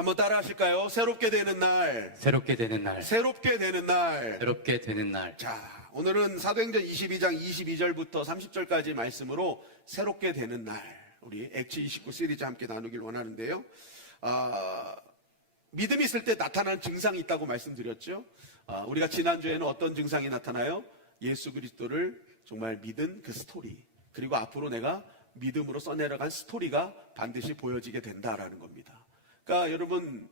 한번 따라 하실까요? 새롭게 되는 날. 새롭게 되는 날, 새롭게 되는 날. 새롭게 되는 날. 자, 오늘은 사도행전 22장 22절부터 30절까지 말씀으로 새롭게 되는 날, 우리 액치 29 시리즈 함께 나누길 원하는데요. 믿음이 있을 때 나타나는 증상이 있다고 말씀드렸죠. 우리가 지난주에는 어떤 증상이 나타나요? 예수 그리스도를 정말 믿은 그 스토리, 그리고 앞으로 내가 믿음으로 써내려간 스토리가 반드시 보여지게 된다라는 겁니다. 그러니까 여러분,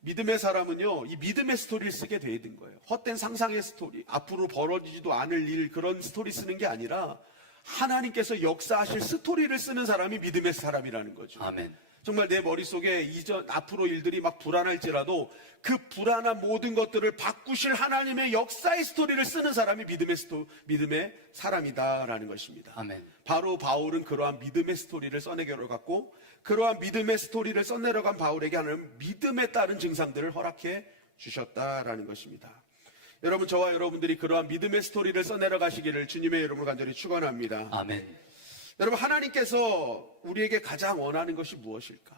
믿음의 사람은요, 이 믿음의 스토리를 쓰게 돼 있는 거예요. 헛된 상상의 스토리, 앞으로 벌어지지도 않을 일, 그런 스토리 쓰는 게 아니라 하나님께서 역사하실 스토리를 쓰는 사람이 믿음의 사람이라는 거죠. 아멘. 정말 내 머릿속에 앞으로 일들이 막 불안할지라도 그 불안한 모든 것들을 바꾸실 하나님의 역사의 스토리를 쓰는 사람이 믿음의 사람이다라는 것입니다. 아멘. 바로 바울은 그러한 믿음의 스토리를 써내려갔고, 그러한 믿음의 스토리를 써내려간 바울에게 하는 믿음에 따른 증상들을 허락해 주셨다라는 것입니다. 여러분, 저와 여러분들이 그러한 믿음의 스토리를 써내려가시기를 주님의 이름으로 간절히 축원합니다. 아멘. 여러분, 하나님께서 우리에게 가장 원하는 것이 무엇일까?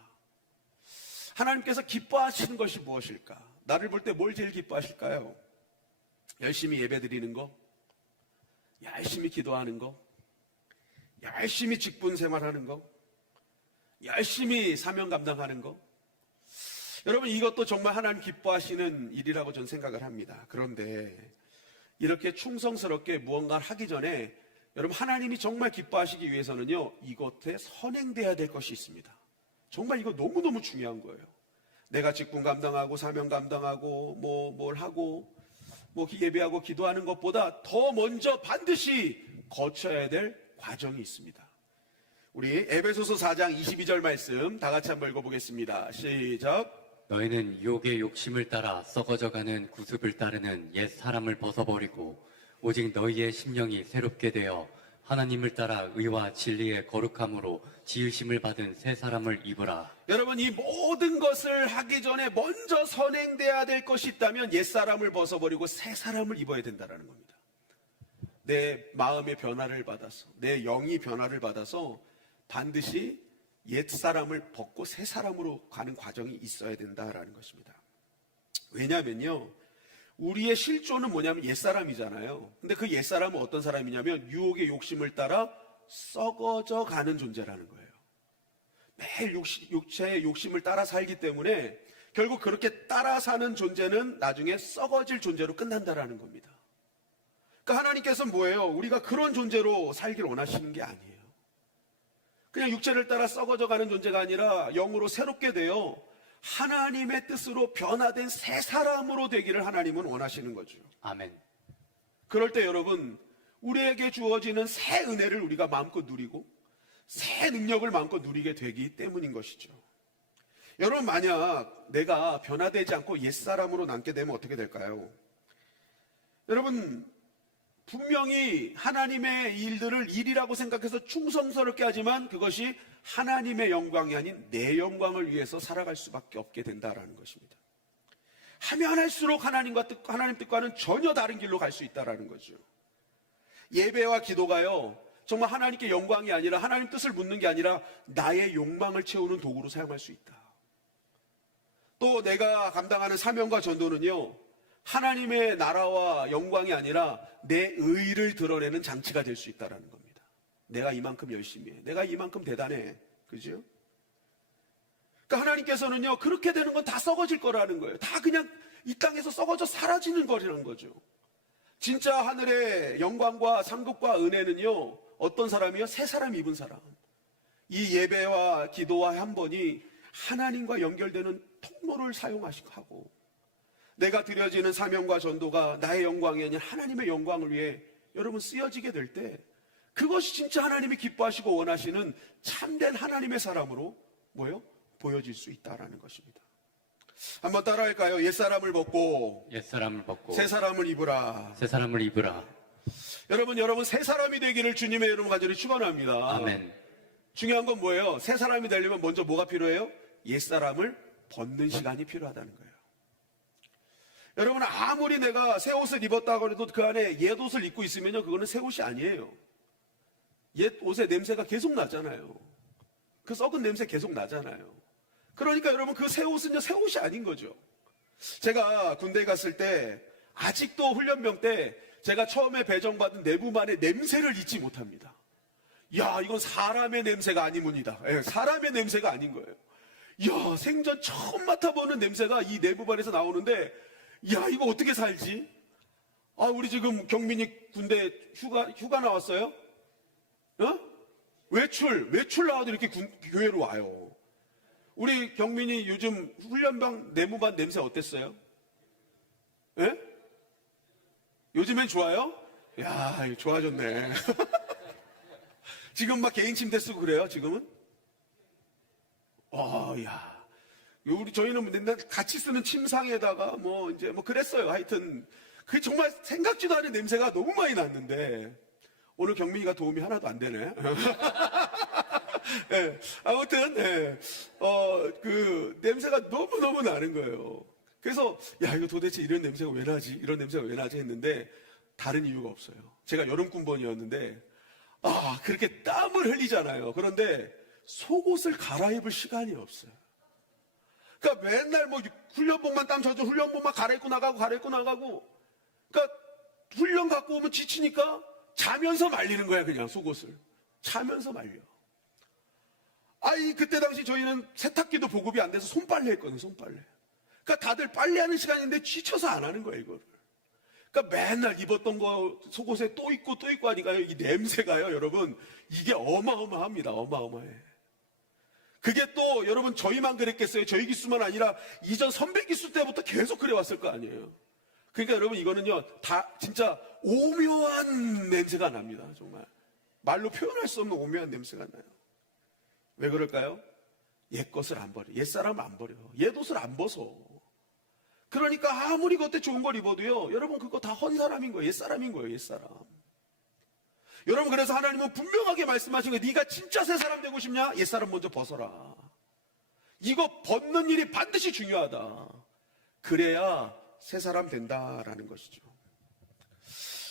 하나님께서 기뻐하시는 것이 무엇일까? 나를 볼 때 뭘 제일 기뻐하실까요? 열심히 예배드리는 거? 열심히 기도하는 거? 열심히 직분 생활하는 거? 열심히 사명 감당하는 거? 여러분, 이것도 정말 하나님 기뻐하시는 일이라고 저는 생각을 합니다. 그런데 이렇게 충성스럽게 무언가를 하기 전에 여러분, 하나님이 정말 기뻐하시기 위해서는요, 이것에 선행돼야 될 것이 있습니다. 정말 이거 너무너무 중요한 거예요. 내가 직분 감당하고 사명 감당하고 뭘 하고 예배하고 기도하는 것보다 더 먼저 반드시 거쳐야 될 과정이 있습니다. 우리 에베소서 4장 22절 말씀 다 같이 한번 읽어보겠습니다. 시작. 너희는 유혹의 욕심을 따라 썩어져가는 구습을 따르는 옛 사람을 벗어버리고 오직 너희의 심령이 새롭게 되어 하나님을 따라 의와 진리의 거룩함으로 지으심을 받은 새 사람을 입으라. 여러분, 이 모든 것을 하기 전에 먼저 선행돼야 될 것이 있다면 옛 사람을 벗어버리고 새 사람을 입어야 된다는 겁니다. 내 마음의 변화를 받아서, 내 영이 변화를 받아서 반드시 옛 사람을 벗고 새 사람으로 가는 과정이 있어야 된다라는 것입니다. 왜냐면요, 우리의 실존은 뭐냐면 옛사람이잖아요. 근데 그 옛사람은 어떤 사람이냐면 유혹의 욕심을 따라 썩어져 가는 존재라는 거예요. 매일 육체의 욕심을 따라 살기 때문에 결국 그렇게 따라 사는 존재는 나중에 썩어질 존재로 끝난다라는 겁니다. 그러니까 하나님께서는 뭐예요? 우리가 그런 존재로 살길 원하시는 게 아니에요. 그냥 육체를 따라 썩어져 가는 존재가 아니라 영으로 새롭게 되어 하나님의 뜻으로 변화된 새 사람으로 되기를 하나님은 원하시는 거죠. 아멘. 그럴 때 여러분, 우리에게 주어지는 새 은혜를 우리가 마음껏 누리고 새 능력을 마음껏 누리게 되기 때문인 것이죠. 여러분, 만약 내가 변화되지 않고 옛사람으로 남게 되면 어떻게 될까요? 여러분, 분명히 하나님의 일들을 일이라고 생각해서 충성스럽게 하지만 그것이 하나님의 영광이 아닌 내 영광을 위해서 살아갈 수밖에 없게 된다라는 것입니다. 하면 할수록 하나님 뜻과는 전혀 다른 길로 갈 수 있다라는 거죠. 예배와 기도가요, 정말 하나님께 영광이 아니라 하나님 뜻을 묻는 게 아니라 나의 욕망을 채우는 도구로 사용할 수 있다. 또 내가 감당하는 사명과 전도는요, 하나님의 나라와 영광이 아니라 내 의를 드러내는 장치가 될 수 있다는 겁니다. 내가 이만큼 열심히 해, 내가 이만큼 대단해, 그죠? 그러니까 하나님께서는요, 그렇게 되는 건 다 썩어질 거라는 거예요. 다 그냥 이 땅에서 썩어져 사라지는 거라는 거죠. 진짜 하늘의 영광과 상급과 은혜는요, 어떤 사람이요? 새 사람 입은 사람. 이 예배와 기도와 한 번이 하나님과 연결되는 통로를 사용하고, 내가 드려지는 사명과 전도가 나의 영광이 아닌 하나님의 영광을 위해 여러분 쓰여지게 될 때, 그것이 진짜 하나님이 기뻐하시고 원하시는 참된 하나님의 사람으로 보여질 수 있다라는 것입니다. 한번 따라할까요? 옛사람을 벗고 옛사람을 벗고 새 사람을 입으라. 새 사람을 입으라. 여러분 새 사람이 되기를 주님의 이름으로 간절히 축원합니다. 아멘. 중요한 건 뭐예요? 새 사람이 되려면 먼저 뭐가 필요해요? 옛사람을 벗는 시간이 필요하다는 거예요. 여러분, 아무리 내가 새 옷을 입었다고 해도 그 안에 옛 옷을 입고 있으면요, 그거는 새 옷이 아니에요. 옛 옷의 냄새가 계속 나잖아요. 그 썩은 냄새 계속 나잖아요. 그러니까 여러분 그 새 옷은요, 새 옷이 아닌 거죠. 제가 군대에 갔을 때 아직도 훈련병 때 제가 처음에 배정받은 내부만의 냄새를 잊지 못합니다. 야, 이건 사람의 냄새가 아니문이다. 예, 사람의 냄새가 아닌 거예요. 야, 생전 처음 맡아보는 냄새가 이 내부반에서 나오는데, 야, 이거 어떻게 살지? 아, 우리 지금 경민이 군대 휴가 나왔어요? 어? 외출 나와도 이렇게 교회로 와요. 우리 경민이 요즘 훈련병 내무반 냄새 어땠어요? 예? 요즘엔 좋아요? 야, 이거 좋아졌네. 지금 막 개인 침대 쓰고 그래요, 지금은? 야. 저희는 맨날 같이 쓰는 침상에다가 이제 그랬어요. 하여튼, 그게 정말 생각지도 않은 냄새가 너무 많이 났는데, 오늘 경민이가 도움이 하나도 안 되네. 예, 아무튼, 예, 그 냄새가 너무너무 나는 거예요. 그래서, 야, 이거 도대체 이런 냄새가 왜 나지? 이런 냄새가 왜 나지? 했는데, 다른 이유가 없어요. 제가 여름 군번이었는데, 그렇게 땀을 흘리잖아요. 그런데 속옷을 갈아입을 시간이 없어요. 그러니까 맨날 훈련복만 땀 젖어 훈련복만 갈아입고 나가고. 그러니까 훈련 갖고 오면 지치니까 자면서 말리는 거야, 그냥 속옷을. 자면서 말려. 그때 당시 저희는 세탁기도 보급이 안 돼서 손빨래 했거든요, 손빨래. 그러니까 다들 빨래하는 시간인데 지쳐서 안 하는 거야, 이거를. 그러니까 맨날 입었던 거 속옷에 또 입고 하니까요, 이 냄새가요, 여러분, 이게 어마어마합니다. 어마어마해. 그게 또 여러분 저희만 그랬겠어요? 저희 기수만 아니라 이전 선배 기수 때부터 계속 그래왔을 거 아니에요. 그러니까 여러분 이거는요, 다 진짜 오묘한 냄새가 납니다. 정말 말로 표현할 수 없는 오묘한 냄새가 나요. 왜 그럴까요? 옛 것을 안 버려. 옛 사람 안 버려. 옛 옷을 안 벗어. 그러니까 아무리 겉에 좋은 걸 입어도요, 여러분 그거 다 헌 사람인 거예요. 옛 사람인 거예요. 옛 사람. 여러분, 그래서 하나님은 분명하게 말씀하신 거예요. 네가 진짜 새 사람 되고 싶냐? 옛 사람 먼저 벗어라. 이거 벗는 일이 반드시 중요하다. 그래야 새 사람 된다라는 것이죠.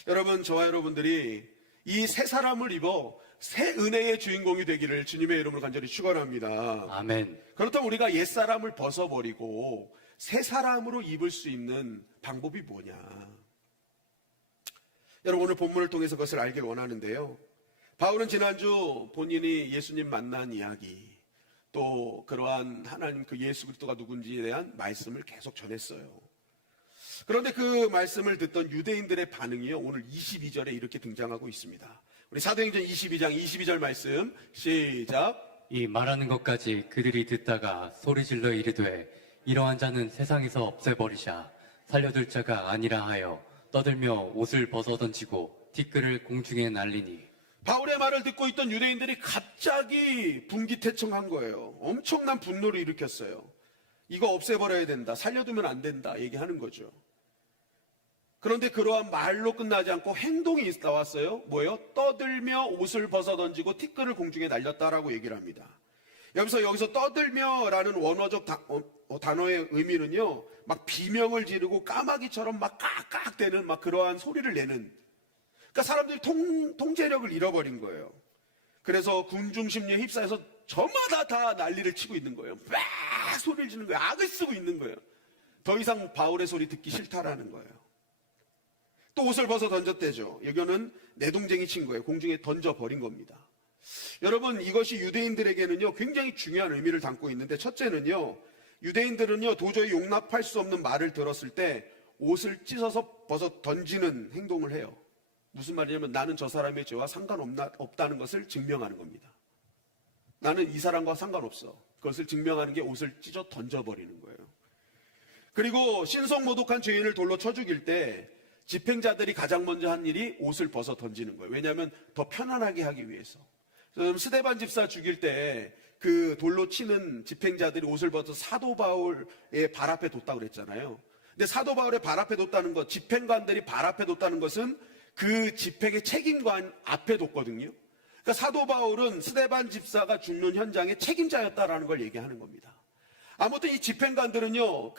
여러분, 저와 여러분들이 이 새 사람을 입어 새 은혜의 주인공이 되기를 주님의 이름으로 간절히 축원합니다. 아멘. 그렇다면 우리가 옛 사람을 벗어버리고 새 사람으로 입을 수 있는 방법이 뭐냐? 여러분, 오늘 본문을 통해서 그것을 알길 원하는데요. 바울은 지난주 본인이 예수님 만난 이야기, 또 그러한 하나님 그 예수 그리스도가 누군지에 대한 말씀을 계속 전했어요. 그런데 그 말씀을 듣던 유대인들의 반응이요, 오늘 22절에 이렇게 등장하고 있습니다. 우리 사도행전 22장 22절 말씀 시작. 이 말하는 것까지 그들이 듣다가 소리질러 이르되 이러한 자는 세상에서 없애버리자 살려둘 자가 아니라 하여 떠들며 옷을 벗어 던지고 티끌을 공중에 날리니. 바울의 말을 듣고 있던 유대인들이 갑자기 분기태청한 거예요. 엄청난 분노를 일으켰어요. 이거 없애버려야 된다, 살려두면 안 된다 얘기하는 거죠. 그런데 그러한 말로 끝나지 않고 행동이 나왔어요. 뭐예요? 떠들며 옷을 벗어 던지고 티끌을 공중에 날렸다라고 얘기를 합니다. 여기서 떠들며라는 원어적 단어의 의미는요, 막 비명을 지르고 까마귀처럼 막 깍깍대는 막 그러한 소리를 내는, 그러니까 사람들이 통제력을 잃어버린 거예요. 그래서 군중 심리에 휩싸여서 저마다 다 난리를 치고 있는 거예요. 막 소리를 지르는 거예요. 악을 쓰고 있는 거예요. 더 이상 바울의 소리 듣기 싫다라는 거예요. 또 옷을 벗어 던졌대죠. 여기는 내동쟁이 친 거예요. 공중에 던져버린 겁니다. 여러분, 이것이 유대인들에게는요, 굉장히 중요한 의미를 담고 있는데, 첫째는요, 유대인들은요, 도저히 용납할 수 없는 말을 들었을 때 옷을 찢어서 벗어 던지는 행동을 해요. 무슨 말이냐면 나는 저 사람의 죄와 상관없다는 것을 증명하는 겁니다. 나는 이 사람과 상관없어. 그것을 증명하는 게 옷을 찢어 던져버리는 거예요. 그리고 신성모독한 죄인을 돌로 쳐 죽일 때 집행자들이 가장 먼저 한 일이 옷을 벗어 던지는 거예요. 왜냐하면 더 편안하게 하기 위해서. 스데반 집사 죽일 때 그 돌로 치는 집행자들이 옷을 벗어 사도 바울의 발 앞에 뒀다고 그랬잖아요. 근데 사도 바울의 발 앞에 뒀다는 것, 집행관들이 발 앞에 뒀다는 것은 그 집행의 책임관 앞에 뒀거든요. 그러니까 사도 바울은 스데반 집사가 죽는 현장의 책임자였다라는 걸 얘기하는 겁니다. 아무튼 이 집행관들은요,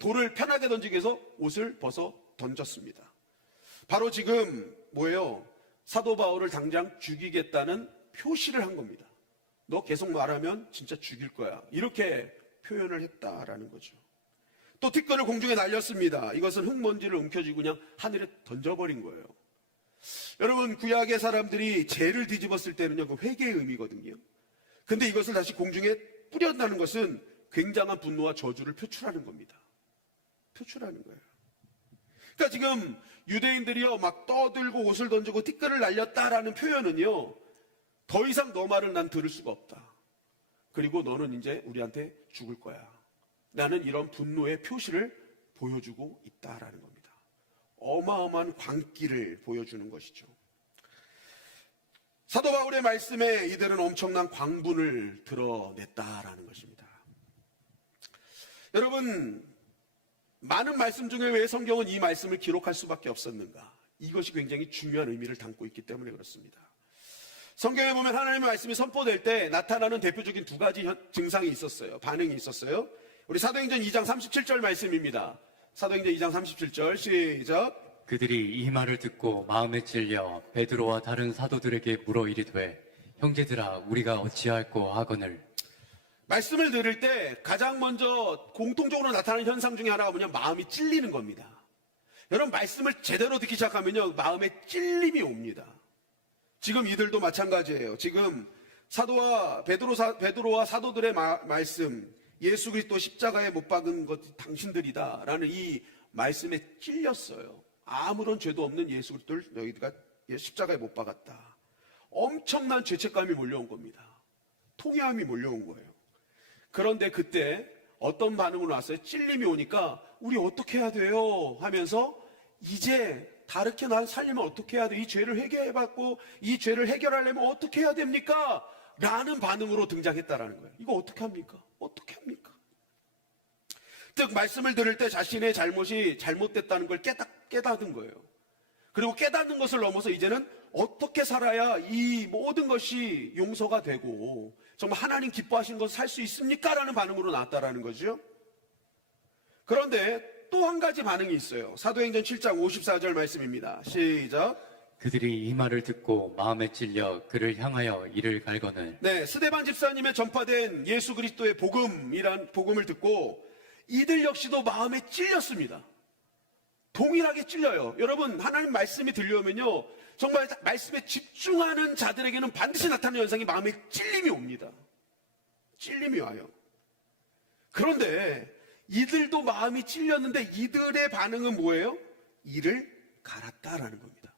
돌을 편하게 던지기 위해서 옷을 벗어 던졌습니다. 바로 지금 사도 바울을 당장 죽이겠다는 표시를 한 겁니다. 너 계속 말하면 진짜 죽일 거야. 이렇게 표현을 했다라는 거죠. 또 티끌을 공중에 날렸습니다. 이것은 흙먼지를 움켜쥐고 그냥 하늘에 던져버린 거예요. 여러분, 구약의 사람들이 죄를 뒤집었을 때는요, 그 회개의 의미거든요. 근데 이것을 다시 공중에 뿌렸다는 것은 굉장한 분노와 저주를 표출하는 겁니다. 표출하는 거예요. 그러니까 지금 유대인들이요, 막 떠들고 옷을 던지고 티끌을 날렸다라는 표현은요, 더 이상 너 말을 난 들을 수가 없다. 그리고 너는 이제 우리한테 죽을 거야. 나는 이런 분노의 표시를 보여주고 있다라는 겁니다. 어마어마한 광기를 보여주는 것이죠. 사도 바울의 말씀에 이들은 엄청난 광분을 드러냈다라는 것입니다. 여러분, 많은 말씀 중에 왜 성경은 이 말씀을 기록할 수밖에 없었는가? 이것이 굉장히 중요한 의미를 담고 있기 때문에 그렇습니다. 성경에 보면 하나님의 말씀이 선포될 때 나타나는 대표적인 두 가지 증상이 있었어요. 반응이 있었어요. 우리 사도행전 2장 37절 말씀입니다. 사도행전 2장 37절 시작. 그들이 이 말을 듣고 마음에 찔려 베드로와 다른 사도들에게 물어 이르되 형제들아 우리가 어찌할꼬 하거늘. 말씀을 들을 때 가장 먼저 공통적으로 나타나는 현상 중에 하나가 뭐냐, 마음이 찔리는 겁니다. 여러분, 말씀을 제대로 듣기 시작하면요, 마음에 찔림이 옵니다. 지금 이들도 마찬가지예요. 지금 베드로와 사도들의 말씀, 예수 그리스도 십자가에 못 박은 것 당신들이다라는 이 말씀에 찔렸어요. 아무런 죄도 없는 예수 그리스도를 너희가 십자가에 못 박았다. 엄청난 죄책감이 몰려온 겁니다. 통회함이 몰려온 거예요. 그런데 그때 어떤 반응으로 왔어요? 찔림이 오니까 우리 어떻게 해야 돼요? 하면서 이제 다르게 날 살려면 어떻게 해야 돼? 이 죄를 회개해봤고 이 죄를 해결하려면 어떻게 해야 됩니까? 라는 반응으로 등장했다라는 거예요. 이거 어떻게 합니까? 어떻게 합니까? 즉 말씀을 들을 때 자신의 잘못이 잘못됐다는 걸 깨닫는 거예요. 그리고 깨닫는 것을 넘어서 이제는 어떻게 살아야 이 모든 것이 용서가 되고 정말 하나님 기뻐하시는 것을 살 수 있습니까? 라는 반응으로 나왔다라는 거죠. 그런데 또 한 가지 반응이 있어요. 사도행전 7장 54절 말씀입니다. 시작. 그들이 이 말을 듣고 마음에 찔려 그를 향하여 이를 갈거늘. 네, 스데반 집사님의 전파된 예수 그리스도의 복음을 듣고 이들 역시도 마음에 찔렸습니다. 동일하게 찔려요. 여러분, 하나님 말씀이 들려오면요, 정말 말씀에 집중하는 자들에게는 반드시 나타나는 현상이 마음에 찔림이 옵니다. 찔림이 와요. 그런데 이들도 마음이 찔렸는데 이들의 반응은 뭐예요? 이를 갈았다라는 겁니다.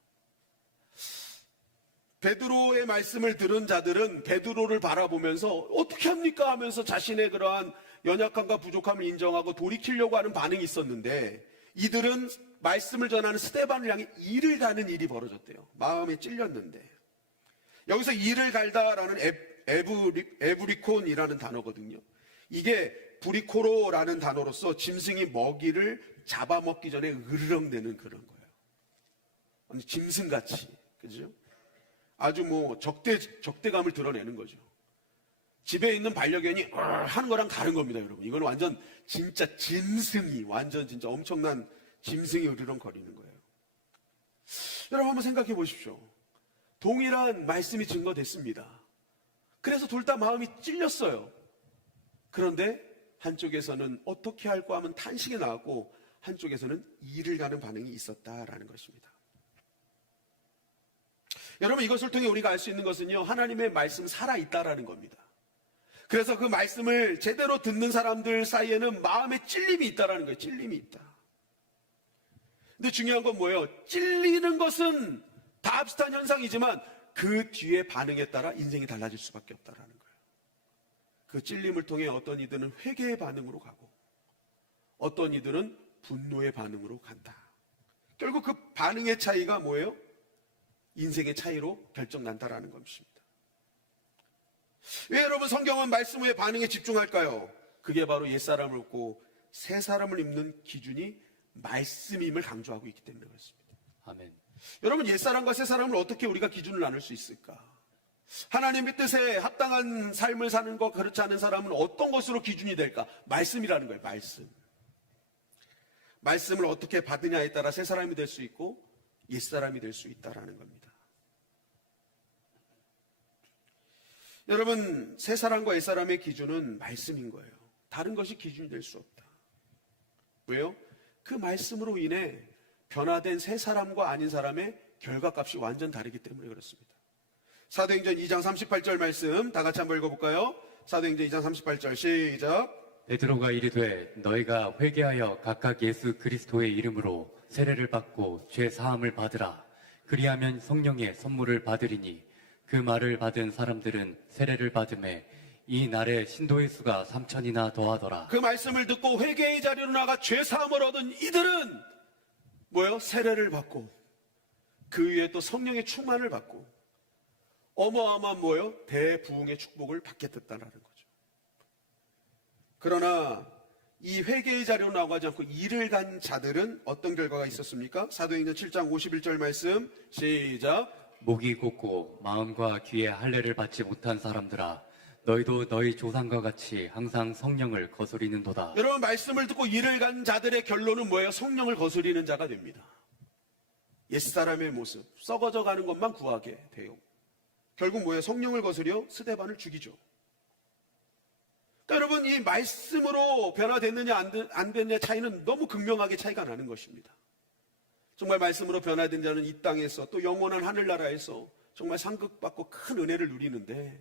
베드로의 말씀을 들은 자들은 베드로를 바라보면서 어떻게 합니까? 하면서 자신의 그러한 연약함과 부족함을 인정하고 돌이키려고 하는 반응이 있었는데 이들은 말씀을 전하는 스데반을 향해 이를 가는 일이 벌어졌대요. 마음에 찔렸는데. 여기서 이를 갈다라는 에브리콘이라는 단어거든요. 이게 브리코로라는 단어로서 짐승이 먹이를 잡아먹기 전에 으르렁대는 그런 거예요. 짐승같이, 그죠? 아주 적대감을 드러내는 거죠. 집에 있는 반려견이 하는 거랑 다른 겁니다, 여러분. 이건 완전 진짜 짐승이, 완전 진짜 엄청난 짐승이 으르렁거리는 거예요. 여러분 한번 생각해 보십시오. 동일한 말씀이 증거됐습니다. 그래서 둘 다 마음이 찔렸어요. 그런데 한쪽에서는 어떻게 할까 하면 탄식이 나왔고 한쪽에서는 이를 가는 반응이 있었다라는 것입니다. 여러분, 이것을 통해 우리가 알 수 있는 것은요, 하나님의 말씀 살아있다라는 겁니다. 그래서 그 말씀을 제대로 듣는 사람들 사이에는 마음에 찔림이 있다라는 거예요. 찔림이 있다. 근데 중요한 건 뭐예요? 찔리는 것은 다 비슷한 현상이지만 그 뒤에 반응에 따라 인생이 달라질 수밖에 없다라는 거예요. 그 찔림을 통해 어떤 이들은 회개의 반응으로 가고 어떤 이들은 분노의 반응으로 간다. 결국 그 반응의 차이가 뭐예요? 인생의 차이로 결정난다라는 것입니다. 왜 여러분 성경은 말씀 후의 반응에 집중할까요? 그게 바로 옛사람을 얻고 새사람을 입는 기준이 말씀임을 강조하고 있기 때문에 그렇습니다. 아멘. 여러분, 옛사람과 새사람을 어떻게 우리가 기준을 나눌 수 있을까? 하나님의 뜻에 합당한 삶을 사는 것, 그렇지 않은 사람은 어떤 것으로 기준이 될까? 말씀이라는 거예요. 말씀을 어떻게 받느냐에 따라 새사람이 될 수 있고 옛사람이 될 수 있다라는 겁니다. 여러분, 새 사람과 옛 사람의 기준은 말씀인 거예요. 다른 것이 기준이 될 수 없다. 왜요? 그 말씀으로 인해 변화된 새 사람과 아닌 사람의 결과값이 완전 다르기 때문에 그렇습니다. 사도행전 2장 38절 말씀 다 같이 한번 읽어볼까요? 사도행전 2장 38절 시작. 베드로가 이르되 너희가 회개하여 각각 예수 그리스도의 이름으로 세례를 받고 죄 사함을 받으라. 그리하면 성령의 선물을 받으리니 그 말을 받은 사람들은 세례를 받음에 이 날에 신도의 수가 3,000이나 더하더라. 그 말씀을 듣고 회개의 자리로 나가 죄 사함을 얻은 이들은 뭐예요? 세례를 받고 그 위에 또 성령의 충만을 받고 어마어마한 뭐예요? 대부흥의 축복을 받게 됐다는 거죠. 그러나 이 회개의 자리로 나가지 않고 일을 간 자들은 어떤 결과가 있었습니까? 사도행전 7장 51절 말씀 시작. 목이 곧고 마음과 귀에 할례를 받지 못한 사람들아 너희도 너희 조상과 같이 항상 성령을 거스리는도다. 여러분, 말씀을 듣고 일을 간 자들의 결론은 뭐예요? 성령을 거스리는 자가 됩니다. 옛사람의 모습, 썩어져 가는 것만 구하게 돼요. 결국 뭐예요? 성령을 거스려 스데반을 죽이죠. 그러니까 여러분, 이 말씀으로 변화됐느냐 안 됐느냐 차이는 너무 극명하게 차이가 나는 것입니다. 정말 말씀으로 변화된 자는 이 땅에서 또 영원한 하늘나라에서 정말 상급받고 큰 은혜를 누리는데,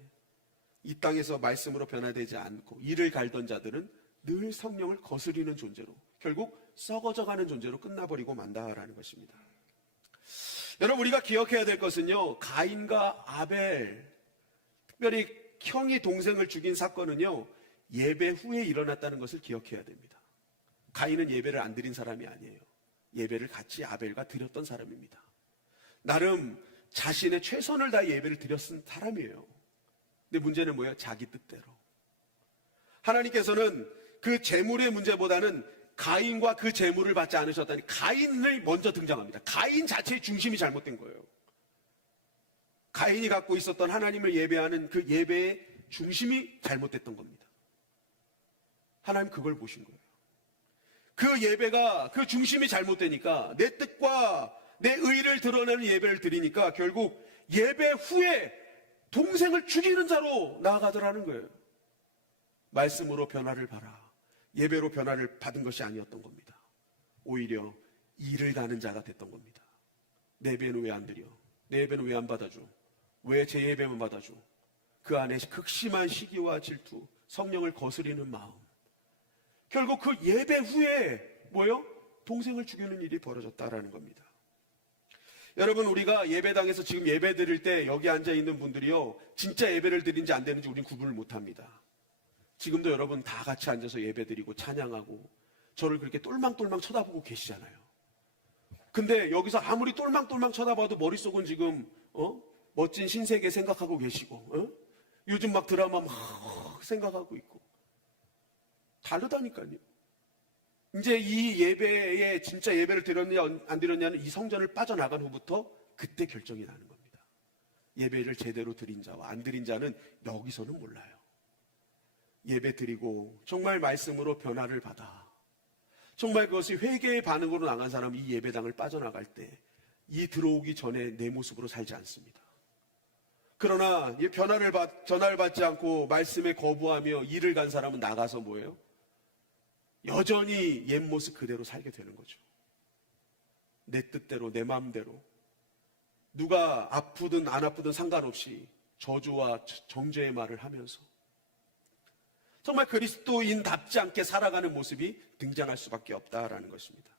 이 땅에서 말씀으로 변화되지 않고 이를 갈던 자들은 늘 성령을 거스리는 존재로 결국 썩어져가는 존재로 끝나버리고 만다라는 것입니다. 여러분, 우리가 기억해야 될 것은요, 가인과 아벨, 특별히 형이 동생을 죽인 사건은요, 예배 후에 일어났다는 것을 기억해야 됩니다. 가인은 예배를 안 드린 사람이 아니에요. 예배를 같이 아벨과 드렸던 사람입니다. 나름 자신의 최선을 다해 예배를 드렸던 사람이에요. 근데 문제는 뭐예요? 자기 뜻대로. 하나님께서는 그 재물의 문제보다는 가인과 그 재물을 받지 않으셨다니 가인을 먼저 등장합니다. 가인 자체의 중심이 잘못된 거예요. 가인이 갖고 있었던 하나님을 예배하는 그 예배의 중심이 잘못됐던 겁니다. 하나님 그걸 보신 거예요. 그 예배가, 그 중심이 잘못되니까 내 뜻과 내 의를 드러내는 예배를 드리니까 결국 예배 후에 동생을 죽이는 자로 나아가더라는 거예요. 말씀으로 변화를 봐라. 예배로 변화를 받은 것이 아니었던 겁니다. 오히려 일을 가는 자가 됐던 겁니다. 내 예배는 왜 안 드려? 내 예배는 왜 안 받아줘? 왜 제 예배만 받아줘? 그 안에 극심한 시기와 질투, 성령을 거스리는 마음. 결국 그 예배 후에 뭐예요? 동생을 죽이는 일이 벌어졌다라는 겁니다. 여러분, 우리가 예배당에서 지금 예배 드릴 때 여기 앉아 있는 분들이요, 진짜 예배를 드린지 안 되는지 우린 구분을 못 합니다. 지금도 여러분 다 같이 앉아서 예배 드리고 찬양하고 저를 그렇게 똘망똘망 쳐다보고 계시잖아요. 근데 여기서 아무리 똘망똘망 쳐다봐도 머릿속은 지금 멋진 신세계 생각하고 계시고 요즘 막 드라마 막 생각하고 있고 다르다니까요. 이제 이 예배에 진짜 예배를 드렸냐 안 드렸냐는 이 성전을 빠져나간 후부터 그때 결정이 나는 겁니다. 예배를 제대로 드린 자와 안 드린 자는 여기서는 몰라요. 예배 드리고 정말 말씀으로 변화를 받아 정말 그것이 회개의 반응으로 나간 사람이 이 예배당을 빠져나갈 때 이 들어오기 전에 내 모습으로 살지 않습니다. 그러나 이 전화를 받지 않고 말씀에 거부하며 일을 간 사람은 나가서 뭐예요? 여전히 옛 모습 그대로 살게 되는 거죠. 내 뜻대로, 내 마음대로. 누가 아프든 안 아프든 상관없이 저주와 정죄의 말을 하면서 정말 그리스도인답지 않게 살아가는 모습이 등장할 수밖에 없다라는 것입니다.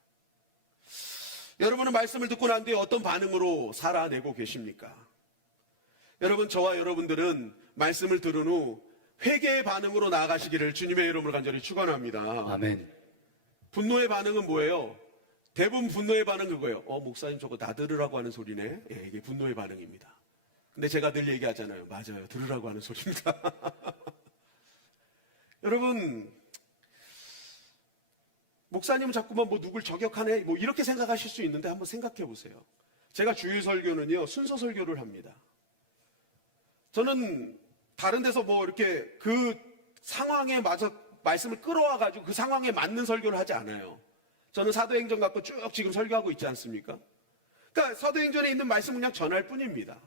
여러분은 말씀을 듣고 난 뒤에 어떤 반응으로 살아내고 계십니까? 여러분, 저와 여러분들은 말씀을 들은 후 회개의 반응으로 나아가시기를 주님의 이름으로 간절히 축원합니다. 아멘. 분노의 반응은 뭐예요? 대부분 분노의 반응은 그거예요. 목사님 저거 나 들으라고 하는 소리네. 예, 이게 분노의 반응입니다. 근데 제가 늘 얘기하잖아요. 맞아요. 들으라고 하는 소리입니다. 여러분, 목사님은 자꾸만 누굴 저격하네 이렇게 생각하실 수 있는데 한번 생각해 보세요. 제가 주일 설교는요, 순서 설교를 합니다. 저는 다른 데서 이렇게 그 상황에 맞아 말씀을 끌어와가지고 그 상황에 맞는 설교를 하지 않아요. 저는 사도행전 갖고 쭉 지금 설교하고 있지 않습니까? 그러니까 사도행전에 있는 말씀은 그냥 전할 뿐입니다.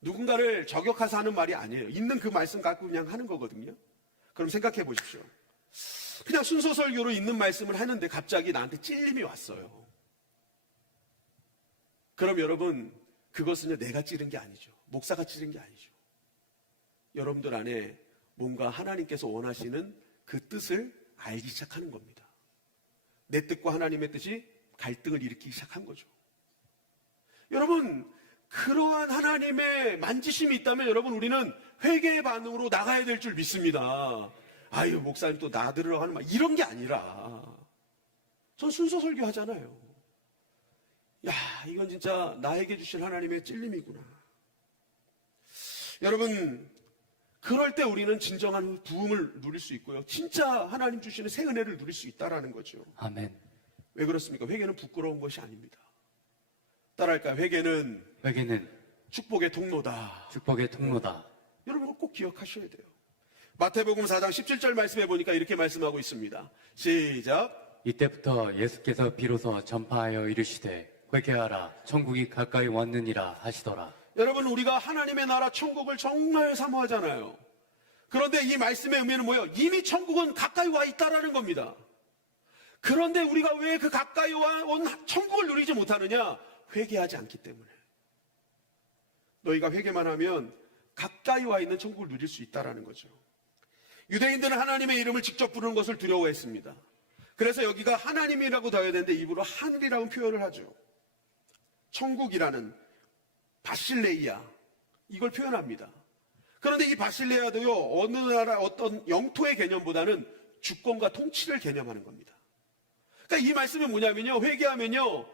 누군가를 저격해서 하는 말이 아니에요. 있는 그 말씀 갖고 그냥 하는 거거든요. 그럼 생각해 보십시오. 그냥 순서 설교로 있는 말씀을 하는데 갑자기 나한테 찔림이 왔어요. 그럼 여러분, 그것은 내가 찌른 게 아니죠. 목사가 찌른 게 아니죠. 여러분들 안에 뭔가 하나님께서 원하시는 그 뜻을 알기 시작하는 겁니다. 내 뜻과 하나님의 뜻이 갈등을 일으키기 시작한 거죠. 여러분, 그러한 하나님의 만지심이 있다면 여러분, 우리는 회개의 반응으로 나가야 될 줄 믿습니다. 아유, 목사님 또 나들으라고 하는 말, 이런 게 아니라 전 순서 설교 하잖아요. 야, 이건 진짜 나에게 주신 하나님의 찔림이구나. 여러분, 그럴 때 우리는 진정한 부흥을 누릴 수 있고요. 진짜 하나님 주시는 새 은혜를 누릴 수 있다라는 거죠. 아멘. 왜 그렇습니까? 회개는 부끄러운 것이 아닙니다. 따라할까요? 회개는 축복의 통로다. 축복의 통로다. 여러분 꼭 기억하셔야 돼요. 마태복음 4장 17절 말씀해 보니까 이렇게 말씀하고 있습니다. 시작. 이때부터 예수께서 비로소 전파하여 이르시되 회개하라 천국이 가까이 왔느니라 하시더라. 여러분, 우리가 하나님의 나라 천국을 정말 사모하잖아요. 그런데 이 말씀의 의미는 뭐예요? 이미 천국은 가까이 와 있다라는 겁니다. 그런데 우리가 왜 그 가까이 온 천국을 누리지 못하느냐? 회개하지 않기 때문에. 너희가 회개만 하면 가까이 와 있는 천국을 누릴 수 있다라는 거죠. 유대인들은 하나님의 이름을 직접 부르는 것을 두려워했습니다. 그래서 여기가 하나님이라고 더 해야 되는데 입으로 하늘이라고 표현을 하죠. 천국이라는 바실레이아, 이걸 표현합니다. 그런데 이 바실레아도요, 어느 나라 어떤 영토의 개념보다는 주권과 통치를 개념하는 겁니다. 그러니까 이 말씀이 뭐냐면요, 회개하면요,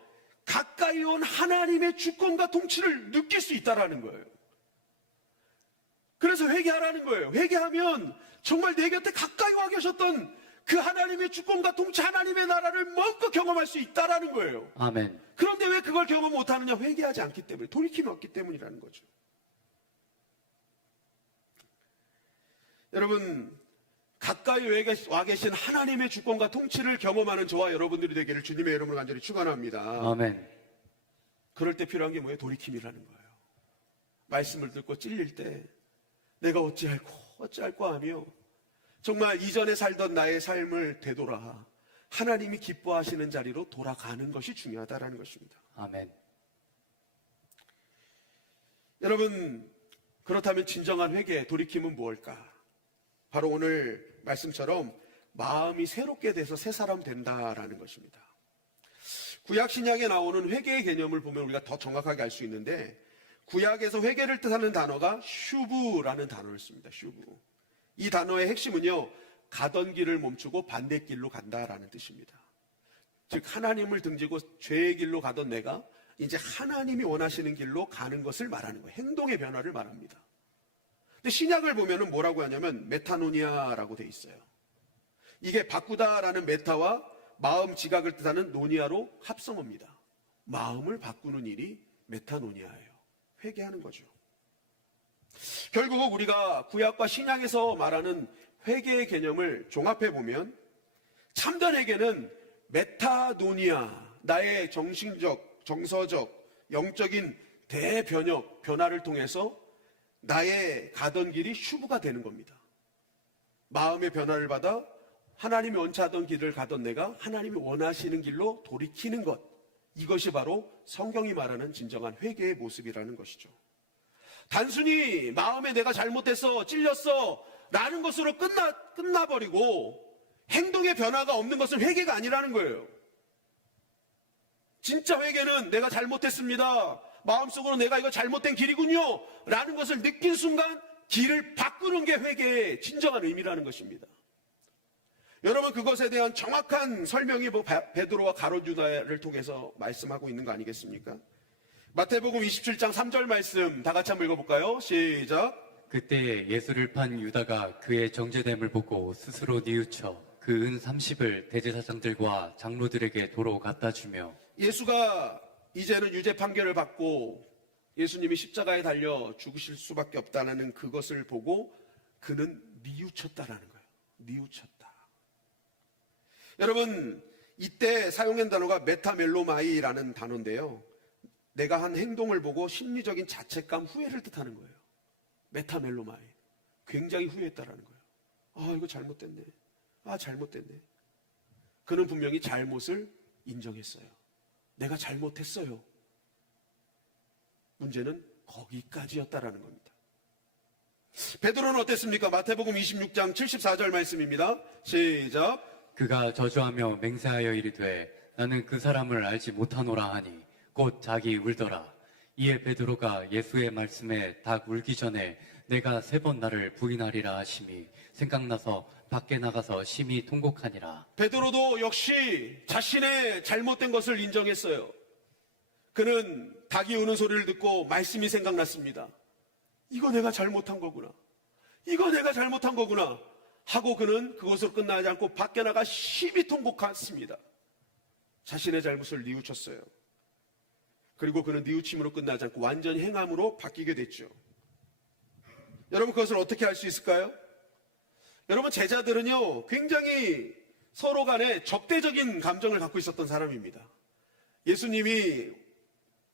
가까이 온 하나님의 주권과 통치를 느낄 수 있다라는 거예요. 그래서 회개하라는 거예요. 회개하면 정말 내 곁에 가까이 와 계셨던 그 하나님의 주권과 통치, 하나님의 나라를 마음껏 경험할 수 있다라는 거예요. 아멘. 그런데 왜 그걸 경험 못하느냐? 회개하지 않기 때문에, 돌이킴이 없기 때문이라는 거죠. 여러분, 가까이 와 계신 하나님의 주권과 통치를 경험하는 저와 여러분들이 되기를 주님의 이름으로 간절히 축원합니다. 아멘. 그럴 때 필요한 게 뭐예요? 돌이킴이라는 거예요. 말씀을 듣고 찔릴 때 내가 어찌할꼬 하며 정말 이전에 살던 나의 삶을 되돌아 하나님이 기뻐하시는 자리로 돌아가는 것이 중요하다라는 것입니다. 아멘. 여러분, 그렇다면 진정한 회개, 돌이킴은 무엇일까? 바로 오늘 말씀처럼 마음이 새롭게 돼서 새 사람 된다라는 것입니다. 구약 신약에 나오는 회개의 개념을 보면 우리가 더 정확하게 알 수 있는데, 구약에서 회개를 뜻하는 단어가 슈브라는 단어를 씁니다. 슈브. 이 단어의 핵심은요, 가던 길을 멈추고 반대길로 간다라는 뜻입니다. 즉 하나님을 등지고 죄의 길로 가던 내가 이제 하나님이 원하시는 길로 가는 것을 말하는 거예요. 행동의 변화를 말합니다. 근데 신약을 보면은 뭐라고 하냐면 메타노니아라고 돼 있어요. 이게 바꾸다라는 메타와 마음 지각을 뜻하는 노니아로 합성어입니다. 마음을 바꾸는 일이 메타노니아예요. 회개하는 거죠. 결국 우리가 구약과 신약에서 말하는 회개의 개념을 종합해 보면 참된 회개는 메타노니아, 나의 정신적, 정서적, 영적인 대변혁, 변화를 통해서 나의 가던 길이 슈브가 되는 겁니다. 마음의 변화를 받아 하나님이 원치하던 길을 가던 내가 하나님이 원하시는 길로 돌이키는 것, 이것이 바로 성경이 말하는 진정한 회개의 모습이라는 것이죠. 단순히 마음에 내가 잘못했어, 찔렸어 라는 것으로 끝나버리고 행동의 변화가 없는 것은 회개가 아니라는 거예요. 진짜 회개는 내가 잘못했습니다, 마음속으로 내가 이거 잘못된 길이군요 라는 것을 느낀 순간 길을 바꾸는 게 회개의 진정한 의미라는 것입니다. 여러분, 그것에 대한 정확한 설명이 베드로와 가룟유다를 통해서 말씀하고 있는 거 아니겠습니까? 마태복음 27장 3절 말씀 다 같이 한번 읽어볼까요? 시작. 그때 예수를 판 유다가 그의 정죄됨을 보고 스스로 뉘우쳐 그 은 30을 대제사장들과 장로들에게 도로 갖다 주며, 예수가 이제는 유죄 판결을 받고 예수님이 십자가에 달려 죽으실 수밖에 없다는 그것을 보고 그는 뉘우쳤다라는 거예요. 뉘우쳤다. 여러분, 이때 사용한 단어가 메타멜로마이라는 단어인데요. 내가 한 행동을 보고 심리적인 자책감, 후회를 뜻하는 거예요. 메타멜로마이. 굉장히 후회했다라는 거예요. 아, 이거 잘못됐네. 아, 잘못됐네. 그는 분명히 잘못을 인정했어요. 내가 잘못했어요. 문제는 거기까지였다라는 겁니다. 베드로는 어땠습니까? 마태복음 26장 74절 말씀입니다. 시작. 그가 저주하며 맹세하여 이르되 나는 그 사람을 알지 못하노라 하니 곧 자기 울더라. 이에 베드로가 예수의 말씀에 닭 울기 전에 내가 3번 나를 부인하리라 하심이 생각나서 밖에 나가서 심히 통곡하니라. 베드로도 역시 자신의 잘못된 것을 인정했어요. 그는 닭이 우는 소리를 듣고 말씀이 생각났습니다. 이거 내가 잘못한 거구나. 이거 내가 잘못한 거구나. 하고 그는 그것으로 끝나지 않고 밖에 나가 심히 통곡했습니다. 자신의 잘못을 뉘우쳤어요. 그리고 그는 뉘우침으로 끝나지 않고 완전히 행함으로 바뀌게 됐죠. 여러분, 그것을 어떻게 할 수 있을까요? 여러분, 제자들은요, 굉장히 서로 간에 적대적인 감정을 갖고 있었던 사람입니다. 예수님이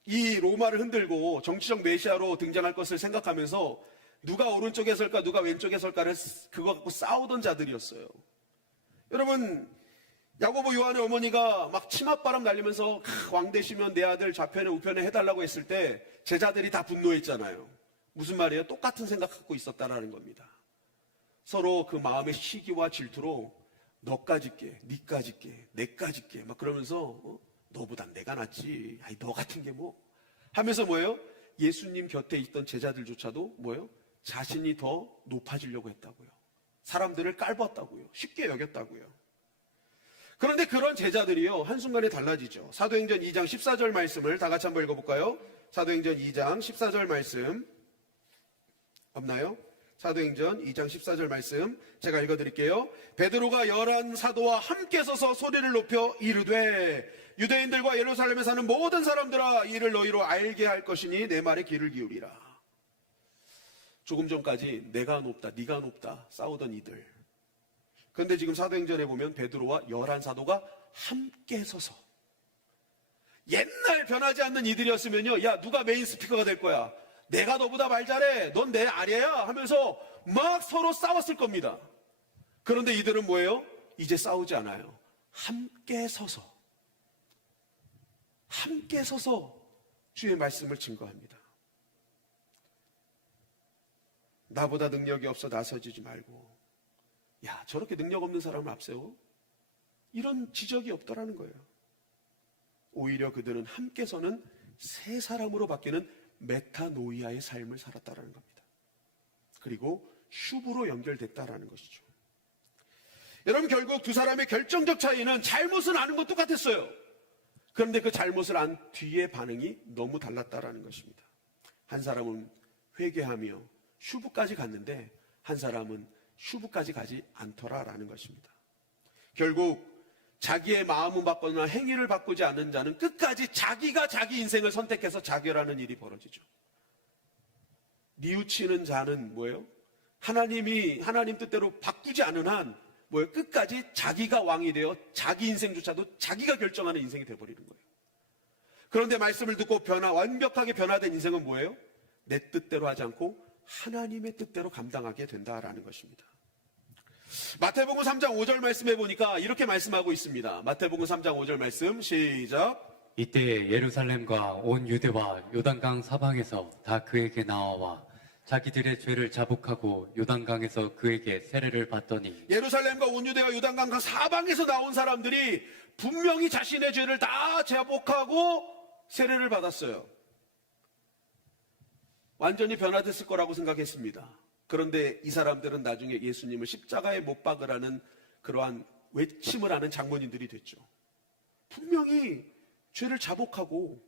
이 로마를 흔들고 정치적 메시아로 등장할 것을 생각하면서 누가 오른쪽에 설까 누가 왼쪽에 설까를 그거 갖고 싸우던 자들이었어요. 여러분, 야고보 요한의 어머니가 막 치맛바람 날리면서 왕 되시면 내 아들 좌편에 우편에 해달라고 했을 때 제자들이 다 분노했잖아요. 무슨 말이에요? 똑같은 생각 갖고 있었다라는 겁니다. 서로 그 마음의 시기와 질투로 너까지 게, 니까지 게, 내까지 게 막 그러면서 너보단 내가 낫지. 아니, 너 같은 게 뭐? 하면서 뭐예요? 예수님 곁에 있던 제자들조차도 뭐예요? 자신이 더 높아지려고 했다고요. 사람들을 깔봤다고요. 쉽게 여겼다고요. 그런데 그런 제자들이요, 한순간에 달라지죠. 사도행전 2장 14절 말씀을 다 같이 한번 읽어볼까요? 사도행전 2장 14절 말씀 없나요? 사도행전 2장 14절 말씀 제가 읽어드릴게요. 베드로가 11 사도와 함께 서서 소리를 높여 이르되 유대인들과 예루살렘에 사는 모든 사람들아, 이를 너희로 알게 할 것이니 내 말에 귀를 기울이라. 조금 전까지 내가 높다 네가 높다 싸우던 이들, 그런데 지금 사도행전에 보면 베드로와 11 사도가 함께 서서, 옛날 변하지 않는 이들이었으면요, 야, 누가 메인 스피커가 될 거야, 내가 너보다 말 잘해, 넌 내 아래야 하면서 막 서로 싸웠을 겁니다. 그런데 이들은 뭐예요? 이제 싸우지 않아요. 함께 서서 주의 말씀을 증거합니다. 나보다 능력이 없어 나서지지 말고, 야, 저렇게 능력 없는 사람을 앞세워? 이런 지적이 없더라는 거예요. 오히려 그들은 함께 서는 새 사람으로 바뀌는 메타노이아의 삶을 살았다라는 겁니다. 그리고 슈브로 연결됐다라는 것이죠. 여러분, 결국 두 사람의 결정적 차이는 잘못은 아는 건 똑같았어요. 그런데 그 잘못을 안 뒤의 반응이 너무 달랐다라는 것입니다. 한 사람은 회개하며 슈브까지 갔는데 한 사람은 슈브까지 가지 않더라라는 것입니다. 결국 자기의 마음을 바꾸거나 행위를 바꾸지 않는 자는 끝까지 자기가 자기 인생을 선택해서 자결하는 일이 벌어지죠. 뉘우치는 자는 뭐예요? 하나님 뜻대로 바꾸지 않은 한 뭐예요? 끝까지 자기가 왕이 되어 자기 인생조차도 자기가 결정하는 인생이 되어버리는 거예요. 그런데 말씀을 듣고 완벽하게 변화된 인생은 뭐예요? 내 뜻대로 하지 않고 하나님의 뜻대로 감당하게 된다라는 것입니다. 마태복음 3장 5절 말씀해 보니까 이렇게 말씀하고 있습니다. 마태복음 3장 5절 말씀 시작. 이때 예루살렘과 온 유대와 요단강 사방에서 다 그에게 나와 자기들의 죄를 자복하고 요단강에서 그에게 세례를 받더니, 예루살렘과 온 유대와 요단강 사방에서 나온 사람들이 분명히 자신의 죄를 다 자복하고 세례를 받았어요. 완전히 변화됐을 거라고 생각했습니다. 그런데 이 사람들은 나중에 예수님을 십자가에 못 박으라는 그러한 외침을 하는 장본인들이 됐죠. 분명히 죄를 자복하고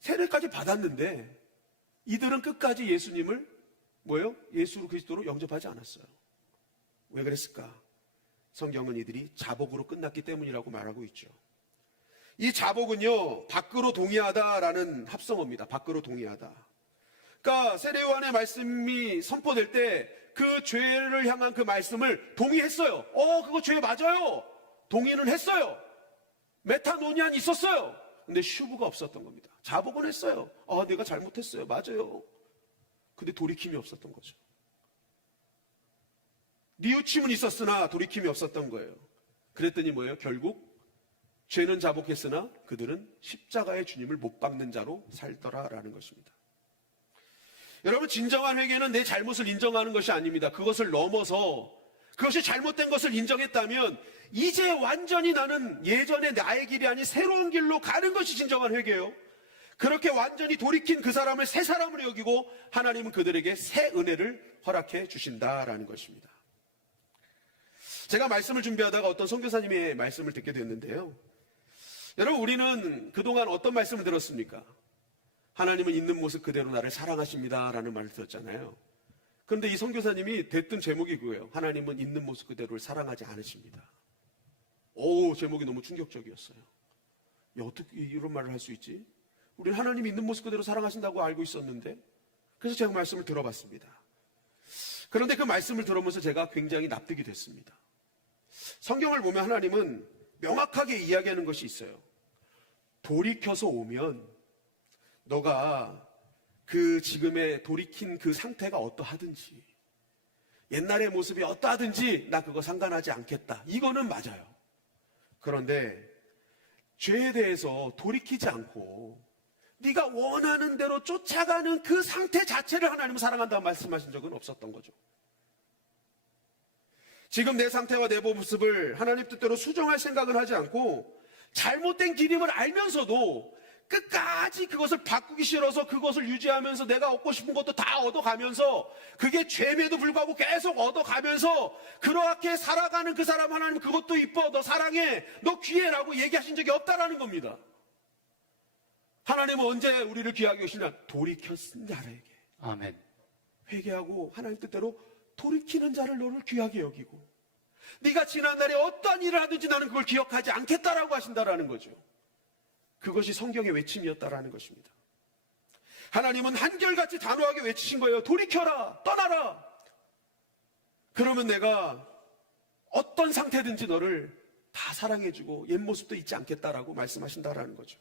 세례까지 받았는데 이들은 끝까지 예수님을 뭐예요? 예수 그리스도로 영접하지 않았어요. 왜 그랬을까? 성경은 이들이 자복으로 끝났기 때문이라고 말하고 있죠. 이 자복은요, 밖으로 동의하다라는 합성어입니다. 밖으로 동의하다. 그러니까 세례요한의 말씀이 선포될 때 그 죄를 향한 그 말씀을 동의했어요. 그거 죄 맞아요. 동의는 했어요. 메타노니안 있었어요. 근데 슈브가 없었던 겁니다. 자복은 했어요. 내가 잘못했어요. 맞아요. 근데 돌이킴이 없었던 거죠. 뉘우침은 있었으나 돌이킴이 없었던 거예요. 그랬더니 뭐예요? 결국 죄는 자복했으나 그들은 십자가의 주님을 못 박는 자로 살더라라는 것입니다. 여러분, 진정한 회개는 내 잘못을 인정하는 것이 아닙니다. 그것을 넘어서 그것이 잘못된 것을 인정했다면 이제 완전히 나는 예전의 나의 길이 아닌 새로운 길로 가는 것이 진정한 회개예요. 그렇게 완전히 돌이킨 그 사람을 새 사람으로 여기고 하나님은 그들에게 새 은혜를 허락해 주신다라는 것입니다. 제가 말씀을 준비하다가 어떤 선교사님의 말씀을 듣게 됐는데요. 여러분, 우리는 그동안 어떤 말씀을 들었습니까? 하나님은 있는 모습 그대로 나를 사랑하십니다 라는 말을 들었잖아요. 그런데 이 선교사님이 됐던 제목이 그거예요. 하나님은 있는 모습 그대로를 사랑하지 않으십니다. 제목이 너무 충격적이었어요. 어떻게 이런 말을 할 수 있지? 우리는 하나님이 있는 모습 그대로 사랑하신다고 알고 있었는데. 그래서 제가 말씀을 들어봤습니다. 그런데 그 말씀을 들으면서 제가 굉장히 납득이 됐습니다. 성경을 보면 하나님은 명확하게 이야기하는 것이 있어요. 돌이켜서 오면 너가 그 지금의 돌이킨 그 상태가 어떠하든지, 옛날의 모습이 어떠하든지 나 그거 상관하지 않겠다. 이거는 맞아요. 그런데 죄에 대해서 돌이키지 않고 네가 원하는 대로 쫓아가는 그 상태 자체를 하나님은 사랑한다고 말씀하신 적은 없었던 거죠. 지금 내 상태와 내 모습을 하나님 뜻대로 수정할 생각을 하지 않고 잘못된 길임을 알면서도 끝까지 그것을 바꾸기 싫어서 그것을 유지하면서 내가 얻고 싶은 것도 다 얻어가면서 그게 죄임에도 불구하고 계속 얻어가면서 그렇게 살아가는 그 사람 하나님 그것도 이뻐, 너 사랑해, 너 귀해 라고 얘기하신 적이 없다라는 겁니다. 하나님은 언제 우리를 귀하게 여기시냐? 돌이켰은 자에게. 아멘. 회개하고 하나님 뜻대로 돌이키는 자를 너를 귀하게 여기고 네가 지난날에 어떤 일을 하든지 나는 그걸 기억하지 않겠다라고 하신다라는 거죠. 그것이 성경의 외침이었다라는 것입니다. 하나님은 한결같이 단호하게 외치신 거예요. 돌이켜라, 떠나라. 그러면 내가 어떤 상태든지 너를 다 사랑해주고 옛 모습도 잊지 않겠다라고 말씀하신다라는 거죠.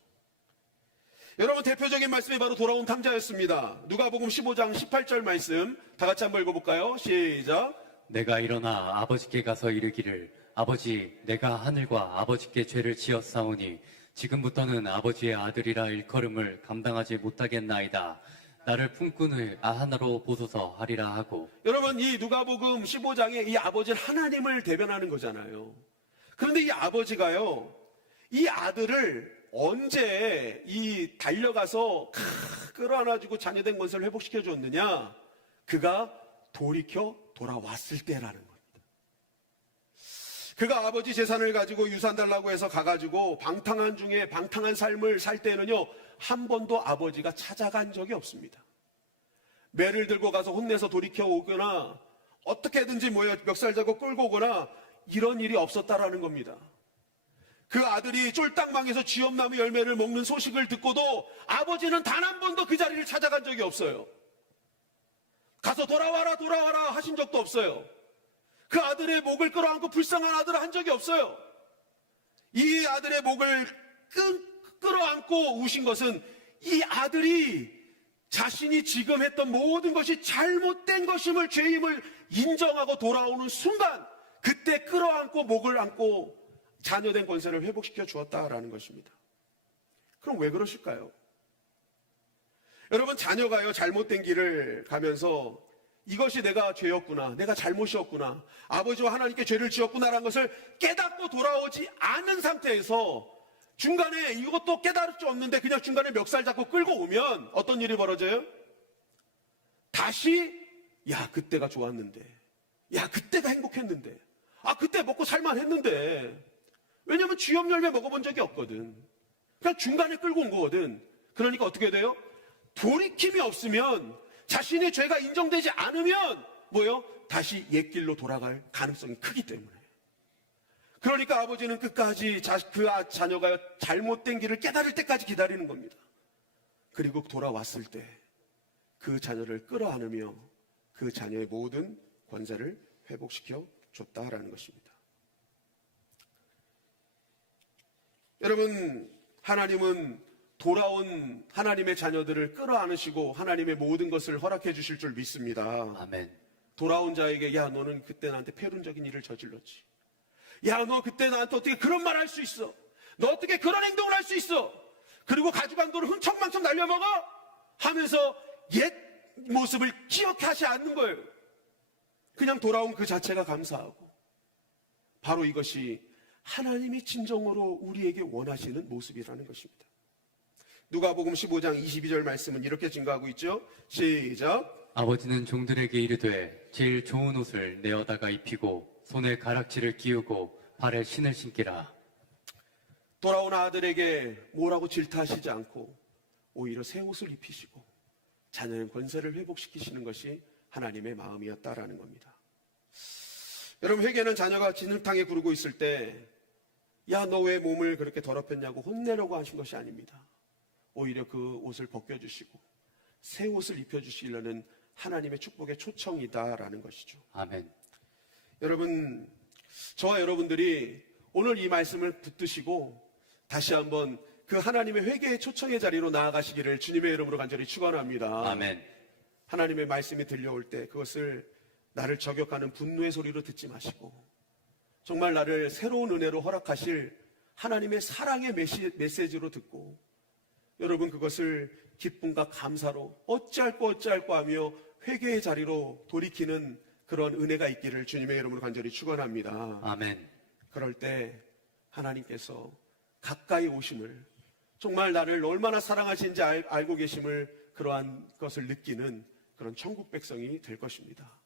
여러분, 대표적인 말씀이 바로 돌아온 탕자였습니다. 누가복음 15장 18절 말씀 다 같이 한번 읽어볼까요? 시작. 내가 일어나 아버지께 가서 이르기를 아버지, 내가 하늘과 아버지께 죄를 지었사오니 지금부터는 아버지의 아들이라 일컬음을 감당하지 못하겠나이다. 나를 품꾼의 하나로 보소서 하리라 하고. 여러분, 이 누가복음 15장에 이 아버지는 하나님을 대변하는 거잖아요. 그런데 이 아버지가요, 이 아들을 언제 이 달려가서 끌어안아주고 자녀된 권세를 회복시켜 줬느냐? 그가 돌이켜 돌아왔을 때라는 겁니다. 그가 아버지 재산을 가지고 유산 달라고 해서 가가지고 방탕한 중에 방탕한 삶을 살 때는요, 한 번도 아버지가 찾아간 적이 없습니다. 매를 들고 가서 혼내서 돌이켜 오거나 어떻게든지 멱살 잡고 끌고 오거나 이런 일이 없었다라는 겁니다. 그 아들이 쫄딱망에서 쥐엄나무 열매를 먹는 소식을 듣고도 아버지는 단 한 번도 그 자리를 찾아간 적이 없어요. 가서 돌아와라 하신 적도 없어요. 그 아들의 목을 끌어안고 불쌍한 아들을 한 적이 없어요. 이 아들의 목을 끌어안고 우신 것은 이 아들이 자신이 지금 했던 모든 것이 잘못된 것임을, 죄임을 인정하고 돌아오는 순간 그때 끌어안고 목을 안고 자녀된 권세를 회복시켜 주었다라는 것입니다. 그럼 왜 그러실까요? 여러분, 자녀가요, 잘못된 길을 가면서 이것이 내가 죄였구나, 내가 잘못이었구나, 아버지와 하나님께 죄를 지었구나라는 것을 깨닫고 돌아오지 않은 상태에서 중간에 이것도 깨달을 수 없는데 그냥 중간에 멱살 잡고 끌고 오면 어떤 일이 벌어져요? 다시 야, 그때가 좋았는데, 야, 그때가 행복했는데, 아, 그때 먹고 살만 했는데. 왜냐면 쥐엄 열매 먹어본 적이 없거든. 그냥 중간에 끌고 온 거거든. 그러니까 어떻게 돼요? 돌이킴이 없으면, 자신의 죄가 인정되지 않으면 뭐요? 다시 옛길로 돌아갈 가능성이 크기 때문에. 그러니까 아버지는 끝까지 그 자녀가 잘못된 길을 깨달을 때까지 기다리는 겁니다. 그리고 돌아왔을 때 그 자녀를 끌어안으며 그 자녀의 모든 권세를 회복시켜 줬다라는 것입니다. 여러분, 하나님은 돌아온 하나님의 자녀들을 끌어안으시고 하나님의 모든 것을 허락해 주실 줄 믿습니다. 아멘. 돌아온 자에게 야 너는 그때 나한테 폐륜적인 일을 저질렀지. 야 너 그때 나한테 어떻게 그런 말 할 수 있어. 너 어떻게 그런 행동을 할 수 있어. 그리고 가져간 돈을 흥청망청 날려먹어 하면서 옛 모습을 기억하지 않는 거예요. 그냥 돌아온 그 자체가 감사하고, 바로 이것이 하나님이 진정으로 우리에게 원하시는 모습이라는 것입니다. 누가복음 15장 22절 말씀은 이렇게 증거하고 있죠. 시작. 아버지는 종들에게 이르되 제일 좋은 옷을 내어다가 입히고 손에 가락지를 끼우고 발에 신을 신기라. 돌아온 아들에게 뭐라고 질타하시지 않고 오히려 새 옷을 입히시고 자녀의 권세를 회복시키시는 것이 하나님의 마음이었다라는 겁니다. 여러분, 회개는 자녀가 진흙탕에 구르고 있을 때 야 너 왜 몸을 그렇게 더럽혔냐고 혼내려고 하신 것이 아닙니다. 오히려 그 옷을 벗겨주시고 새 옷을 입혀주시려는 하나님의 축복의 초청이다라는 것이죠. 아멘. 여러분, 저와 여러분들이 오늘 이 말씀을 붙드시고 다시 한번 그 하나님의 회개의 초청의 자리로 나아가시기를 주님의 이름으로 간절히 축원합니다. 아멘. 하나님의 말씀이 들려올 때 그것을 나를 저격하는 분노의 소리로 듣지 마시고 정말 나를 새로운 은혜로 허락하실 하나님의 사랑의 메시지로 듣고 여러분 그것을 기쁨과 감사로 어찌할꼬 하며 회개의 자리로 돌이키는 그런 은혜가 있기를 주님의 이름으로 간절히 축원합니다. 아멘. 그럴 때 하나님께서 가까이 오심을, 정말 나를 얼마나 사랑하시는지 알고 계심을, 그러한 것을 느끼는 그런 천국 백성이 될 것입니다.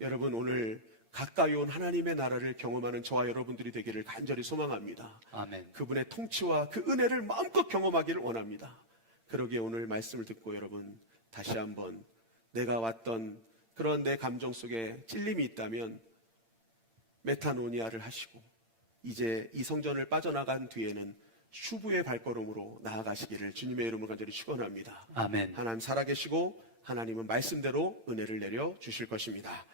여러분, 오늘 가까이 온 하나님의 나라를 경험하는 저와 여러분들이 되기를 간절히 소망합니다. 아멘. 그분의 통치와 그 은혜를 마음껏 경험하기를 원합니다. 그러기에 오늘 말씀을 듣고 여러분 다시 한번 내가 왔던 그런 내 감정 속에 찔림이 있다면 메타노니아를 하시고 이제 이 성전을 빠져나간 뒤에는 슈브의 발걸음으로 나아가시기를 주님의 이름으로 간절히 축원합니다. 아멘. 하나님 살아계시고 하나님은 말씀대로 은혜를 내려 주실 것입니다.